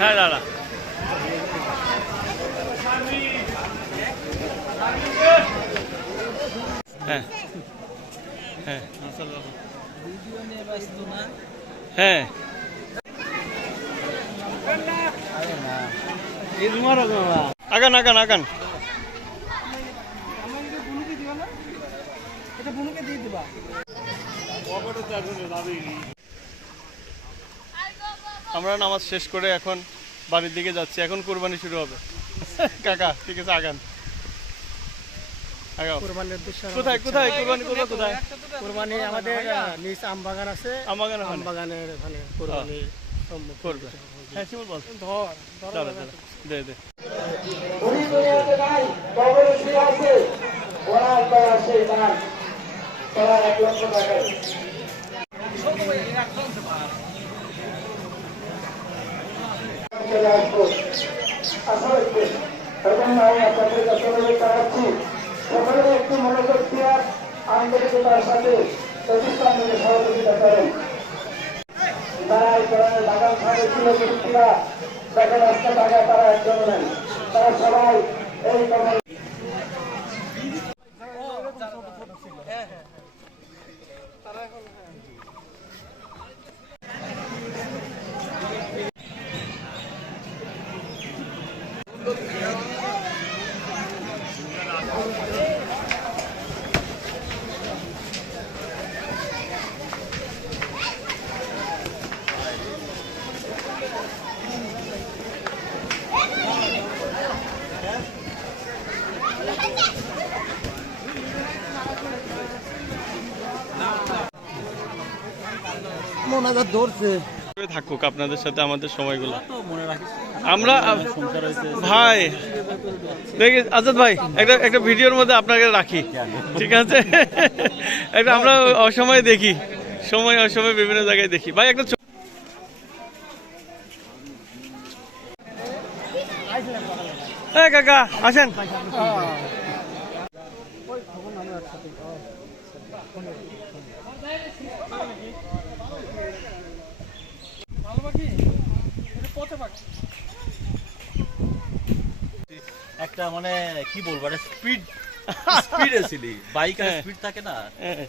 হ্যাঁ দাদা হ্যাঁ হ্যাঁ হ্যাঁ আগান আগান আগান আমরা নামাজ শেষ করে এখন বাড়ির দিকে যাচ্ছি। এখন কুরবানি শুরু হবে। কাকা ঠিক আছে আগান কোথায় কোথায় কুরবানি করবো কোথায়? কুরবানি আমাদের নিজ আম বাগান আছে, আম বাগানের ওখানে কুরবানি করবে। হ্যাঁ শিমুল বল দে দে একটু মনোযোগ দিয়ে আন্তরিকতার সাথে প্রতিষ্ঠানকে সহযোগিতা করেন। তারা এই ধরনের বাগান খাবে ছিল ব্যক্তিরা দেখেন আজকে টাকা তারা একজন নেন, তারা সবাই এই মোনাজাত ধরছে থাকুক আপনাদের সাথে আমাদের সময়গুলো আমরা ভাই দেখি আজাদ ভাই একটা একটা ভিডিওর মধ্যে আপনাকে রাখি ঠিক আছে একটা আমরা অসময়ে দেখি সময় অসময় বিভিন্ন জায়গায় দেখি ভাই একটা হ্যাঁ কাকা আসেন একটা মানে কি বলবো একটা স্পিডে ছিলি বাইকের স্পিড থাকে না,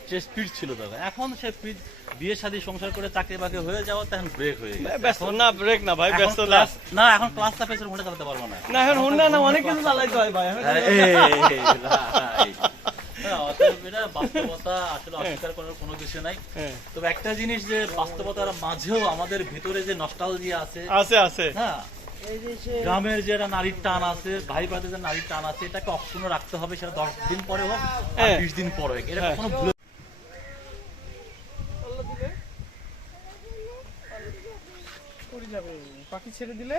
সে স্পিড ছিল তবে। এখন সে স্পিড বিয়ে শাদী সংসার করে চাকরি বাকরি হয়ে যাওয়া তখন ব্রেক হয়ে গেছে। ব্যস্ত না ব্রেক না ভাই ব্যস্ত না এখন ক্লাসটা পেছনে হুন্ডা চালাতে পারবো না। না এখন হুন্ডা না অনেক কিছু চালাইতে হয় ভাই। বাস্তবতা আসলে অস্বীকার করার কোনো কিছু নাই। তবে একটা জিনিস যে বাস্তবতার মাঝেও আমাদের ভিতরে যে নস্টালজিয়া আছে আছে আছে হ্যাঁ, গ্রামের যে একটা নারীর টান আছে, ভাই ভাইদের যে নারীর টান আছে, এটাকে অক্ষুণ্ণ রাখতে হবে। সেটা 10 দিন পরে হোক, 20 দিন পরে হোক, এটা কোনো ভুল পাখি ছেড়ে দিলে